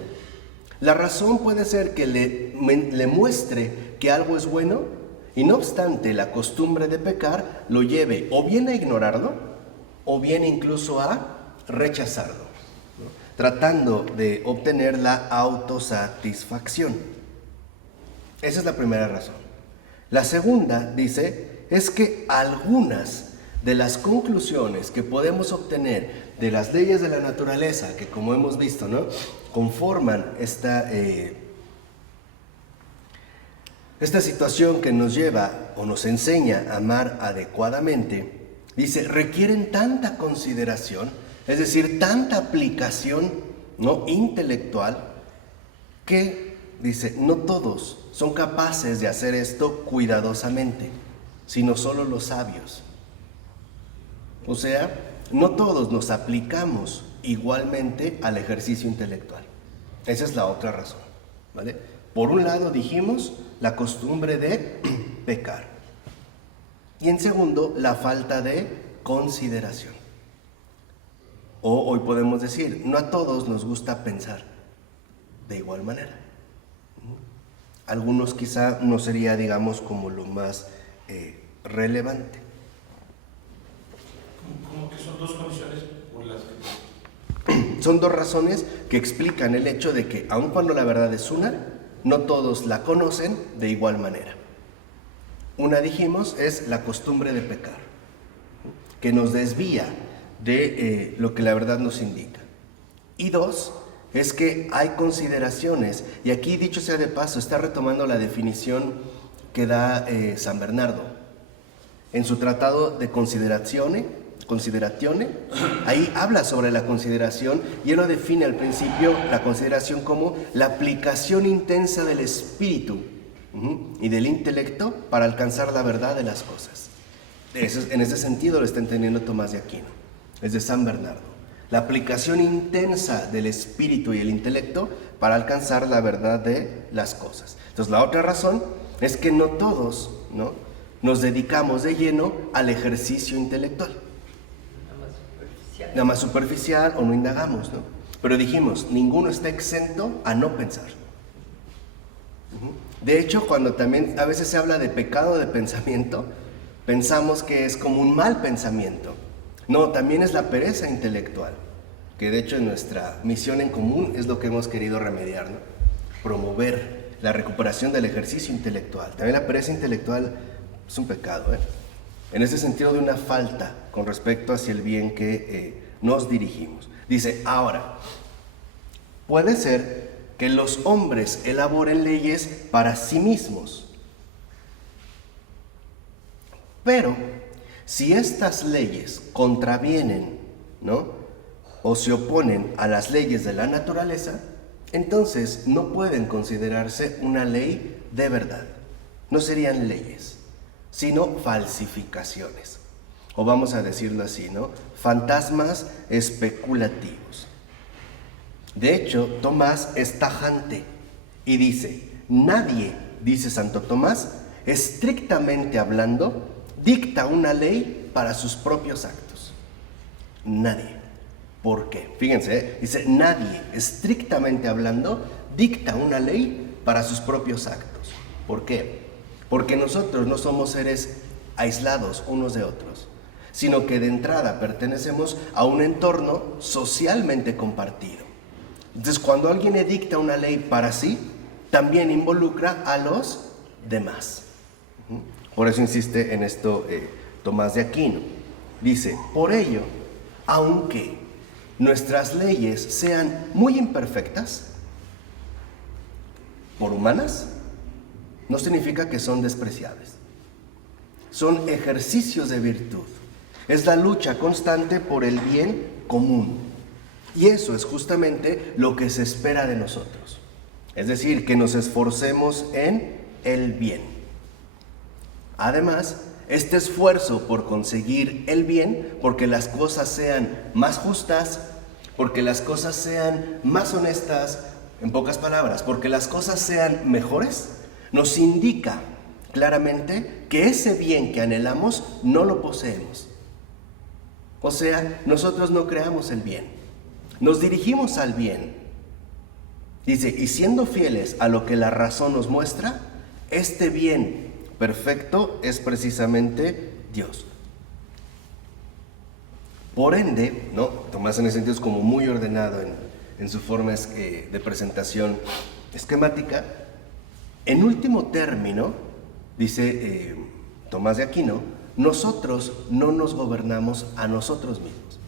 La razón puede ser que le muestre que algo es bueno y no obstante la costumbre de pecar lo lleve o bien a ignorarlo o bien incluso a rechazarlo, ¿no? Tratando de obtener la autosatisfacción. Esa es la primera razón. La segunda, dice, es que algunas de las conclusiones que podemos obtener de las leyes de la naturaleza, que como hemos visto, ¿no?, conforman esta situación que nos lleva o nos enseña a amar adecuadamente, dice, requieren tanta consideración, es decir, tanta aplicación, ¿no?, intelectual, que, dice, no todos son capaces de hacer esto cuidadosamente, sino solo los sabios. O sea, no todos nos aplicamos igualmente al ejercicio intelectual. Esa es la otra razón, ¿vale? Por un lado dijimos la costumbre de pecar. Y en segundo, la falta de consideración. O hoy podemos decir, no a todos nos gusta pensar de igual manera. Algunos quizá no sería, digamos, como lo más relevante. Como que son dos condiciones por las que... Son dos razones que explican el hecho de que, aun cuando la verdad es una, no todos la conocen de igual manera. Una, dijimos, es la costumbre de pecar, que nos desvía de lo que la verdad nos indica. Y dos, es que hay consideraciones, y aquí, dicho sea de paso, está retomando la definición que da San Bernardo en su tratado de Consideratione, ahí habla sobre la consideración y él lo define al principio, la consideración como la aplicación intensa del espíritu y del intelecto para alcanzar la verdad de las cosas. En ese sentido lo está entendiendo Tomás de Aquino, es de San Bernardo. La aplicación intensa del espíritu y el intelecto para alcanzar la verdad de las cosas. Entonces, la otra razón es que no todos, ¿no?, nos dedicamos de lleno al ejercicio intelectual. Nada más superficial o no indagamos, ¿no? Pero dijimos, ninguno está exento a no pensar. De hecho, cuando también a veces se habla de pecado de pensamiento, pensamos que es como un mal pensamiento. No, también es la pereza intelectual, que de hecho en nuestra misión en común es lo que hemos querido remediar, ¿no? Promover la recuperación del ejercicio intelectual. También la pereza intelectual es un pecado, en ese sentido de una falta con respecto hacia el bien que nos dirigimos. Dice, ahora, puede ser que los hombres elaboren leyes para sí mismos, pero si estas leyes contravienen, ¿no?, o se oponen a las leyes de la naturaleza, entonces no pueden considerarse una ley de verdad. No serían leyes, sino falsificaciones. O vamos a decirlo así, ¿no? Fantasmas especulativos. De hecho, Tomás es tajante y dice, nadie, dice Santo Tomás, estrictamente hablando, dicta una ley para sus propios actos. Nadie. ¿Por qué? Fíjense, dice, nadie, estrictamente hablando, dicta una ley para sus propios actos. ¿Por qué? Porque nosotros no somos seres aislados unos de otros, sino que de entrada pertenecemos a un entorno socialmente compartido. Entonces, cuando alguien edicta una ley para sí, también involucra a los demás. Por eso insiste en esto Tomás de Aquino. Dice, por ello, aunque nuestras leyes sean muy imperfectas, por humanas, no significa que son despreciables. Son ejercicios de virtud. Es la lucha constante por el bien común. Y eso es justamente lo que se espera de nosotros. Es decir, que nos esforcemos en el bien. Además, este esfuerzo por conseguir el bien, porque las cosas sean más justas, porque las cosas sean más honestas, en pocas palabras, porque las cosas sean mejores, nos indica claramente que ese bien que anhelamos no lo poseemos. O sea, nosotros no creamos el bien, nos dirigimos al bien. Dice, y siendo fieles a lo que la razón nos muestra, este bien perfecto es precisamente Dios. Por ende, ¿no? Tomás en ese sentido es como muy ordenado en su forma de presentación esquemática. En último término, dice Tomás de Aquino, nosotros no nos gobernamos a nosotros mismos,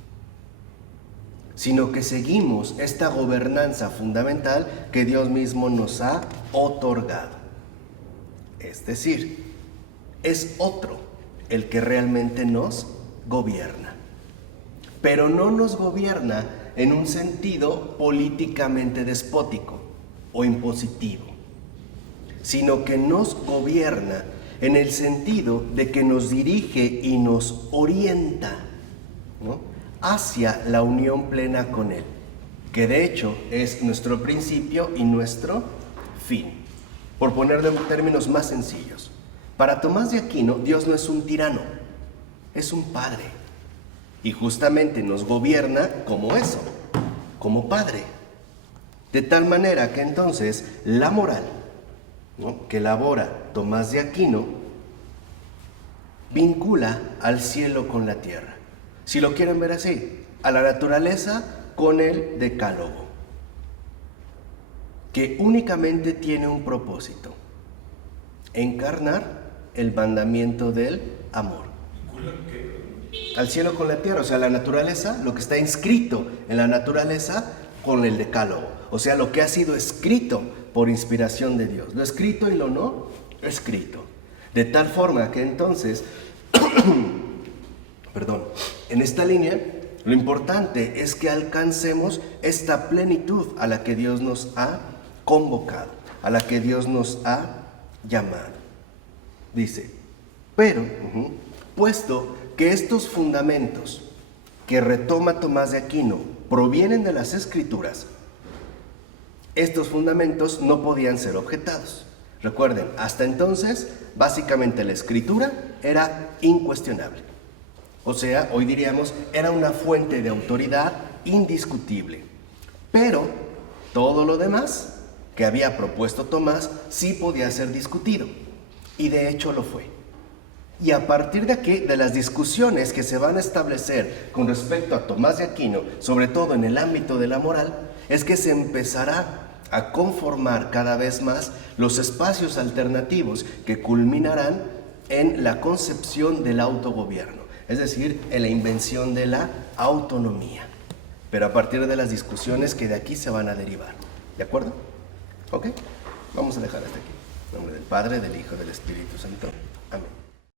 sino que seguimos esta gobernanza fundamental que Dios mismo nos ha otorgado. Es decir, es otro el que realmente nos gobierna, pero no nos gobierna en un sentido políticamente despótico o impositivo, sino que nos gobierna en el sentido de que nos dirige y nos orienta, ¿no?, hacia la unión plena con Él, que de hecho es nuestro principio y nuestro fin. Por ponerlo en términos más sencillos, para Tomás de Aquino, Dios no es un tirano, es un padre. Y justamente nos gobierna como eso, como padre. De tal manera que entonces la moral, ¿no?, que elabora Tomás de Aquino vincula al cielo con la tierra. Si lo quieren ver así, a la naturaleza con el decálogo, que únicamente tiene un propósito: encarnar el mandamiento del amor. Al cielo con la tierra, o sea, la naturaleza, lo que está inscrito en la naturaleza con el decálogo, o sea, lo que ha sido escrito por inspiración de Dios, lo escrito y lo no escrito, de tal forma que entonces, en esta línea, lo importante es que alcancemos esta plenitud a la que Dios nos ha convocado, a la que Dios nos ha llamado. Dice, pero, puesto que estos fundamentos que retoma Tomás de Aquino provienen de las Escrituras, estos fundamentos no podían ser objetados. Recuerden, hasta entonces, básicamente la Escritura era incuestionable. O sea, hoy diríamos, era una fuente de autoridad indiscutible. Pero todo lo demás que había propuesto Tomás sí podía ser discutido. Y de hecho lo fue. Y a partir de aquí, de las discusiones que se van a establecer con respecto a Tomás de Aquino, sobre todo en el ámbito de la moral, es que se empezará a conformar cada vez más los espacios alternativos que culminarán en la concepción del autogobierno, es decir, en la invención de la autonomía, pero a partir de las discusiones que de aquí se van a derivar. ¿De acuerdo? ¿Ok? Vamos a dejar hasta aquí. En nombre del Padre, del Hijo y del Espíritu Santo.